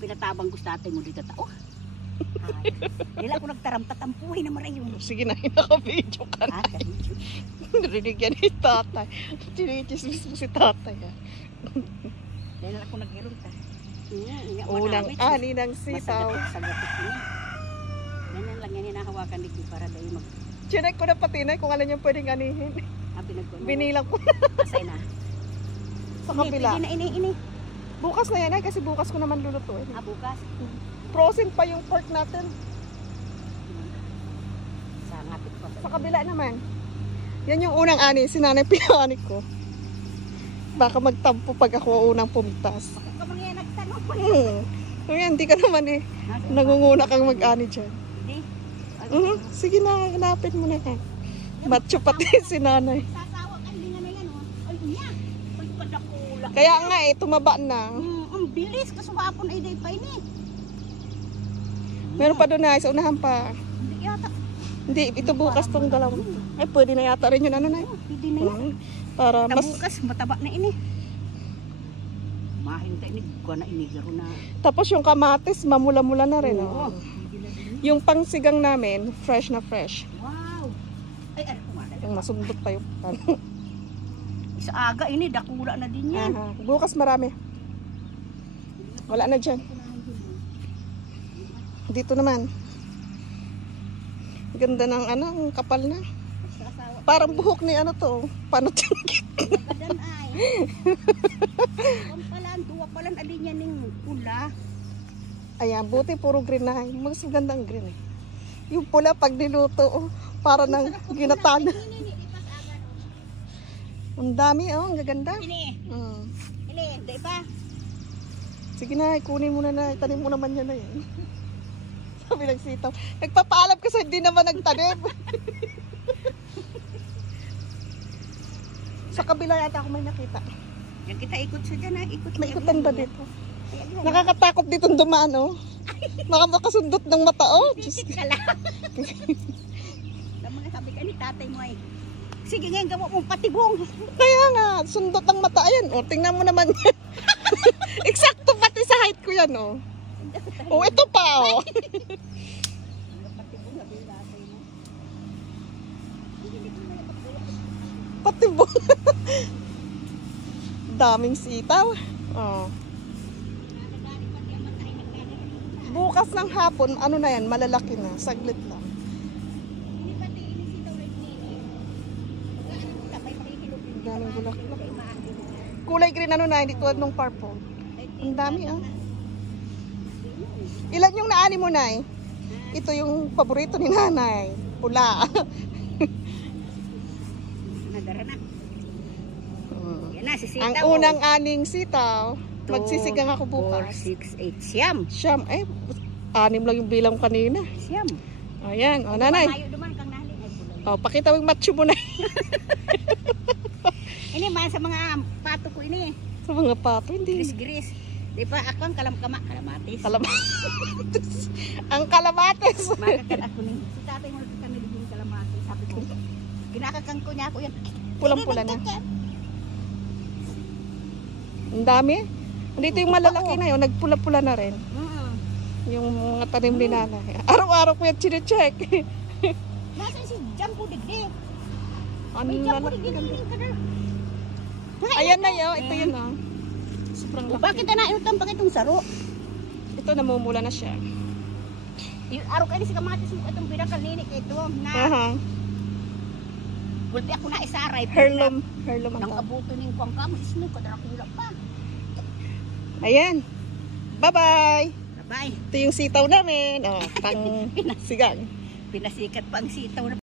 pinatabang gusto natin mo dito tao. Nila ko nagtaramtatampuhin na marayon. Sige na, naka-video ka na. Narinig yan ni tatay. Chinichismis mo si tatay. Dahil ako nag-irong ta. Unang ani ng sitaw. Sagatik niya. Ganyan lang yan hinahawakan dito para dahil mag... Chinek ko na patinay kung ano yung pwedeng anihin. Binilang ko na. Asay na. Sa kabila. Pwede na ini. Bukas na yan ay kasi bukas ko naman lulutuin. Bukas? Frozen pa yung pork natin. Sa ngapit pa. Sa kabila naman. Yan yung unang ani. Sinanay pinanik ko. Baka magtampo pag ako unang pumitas. Bakit ka mga yan nagtanong po? Yan, hindi ka naman eh. Nangunguna kang mag-ani dyan. Hindi? Sige na, hanapin mo na ka. Macho pati si nanay. Sasawa ka, hindi nga na yan o. Ay, niya. Pagpadakula. Kaya nga eh, tumaba na. Ang bilis, kasumapon ay day pa ini. Meron pa doon na, sa unahan pa. Hindi yata. Hindi, ito bukas tong dalawang. Ay, pwede na yata rin yun, ano na. Pwede na yan. Para mas... Bukas, mataba na ini. Mahintay ni ko na ini, garo na. Tapos yung kamatis, mamula-mula na rin. Oo. Yung pangsigang namin, fresh na fresh. Wow. Ay, ano kumada. Yung masundot pa yung Sa aga ini, dakula na din yan. Bukas marami. Wala na dyan. Dito naman. Ganda ng ano, ang kapal na. Parang buhok ni ano to. Panot yung gitna. Kadan ay. Pampalan, duwa palan alin yan ng pula. Ayan, buti puro green na. Mas gandang green eh. Yung pula pag niluto, para ng ginatana. Ang dami oh, ang gaganda. Ini, di ba? Sige na, kunin mo na. Tanim mo naman yan na yan. Sabi ng sitaw. Nagpapaalam kasi hindi naman nagtanim. Sa kabila yata ako may nakita. Yan kita ikot siya dyan ha. May ikutan ba dito? Nakakatakot dito dumaan oh. Baka makasundot ng mata oh. Pisit ka lang. Mga sabi ka ni tatay mo ay, sige ngayon gawa mong patibong. Kaya nga, sundot ng mata. Ayan oh, tingnan mo naman yan. Eksakto pati sa height ko yan oh. Oh, ito pa oh. Patibong. Daming sitaw. Oh. Bukas ng hapon, ano na yan, malalaki na, saglit lang. Daming bulaklak. Kulay green ano na, hindi tulad nung purple. Ang dami ah. Ilan yung naani mo na eh? Ito yung paborito ni nanay. Pula. Nadara na. Yan na, si sitaw. Ang unang aning sitaw. Magsisigang ako bukas. 4, 6, 8, siyam. Siyam. Eh, 6 lang yung bilang kanina. Siyam. Ayan. O, nanay. Mayo duman kang naling ay pulay. O, pakita mo yung macho mo na. Ini man sa mga pato ko ini. Sa mga pato, hindi. Gris-gris. Di ba ako ang kalamatis. Kalamatis. Ang kalamatis. Makakan ako ni. Si tatay mo kami din kalamatis. Sabi ko, kinakakang ko niya ako yan. Pulang-pula na. Ang dami. Dito yung malalaki na yun, nagpula-pula na rin. Yung mga tanim ni nanay. Araw-araw ko yan chinecheck. Nasaan si Jampo Digdi? Ano May na Jampo Digdi ka na. Ayan na yun, ito yun ah. Sobrang laki. Bakit na nainutang pa itong saro? Ito namumula na siya. Yung araw kayo si kamatis mo itong binakal nini ito na. Gulpi ako na isaray. Heirloom. Heirloom ang nang tawag. abuto ning kuwang kamo isno kadrakula pa. Ayan. Bye-bye. Bye. Ito yung sitaw namin. Oh, pang sigang. Pinasikat pa ang sitaw na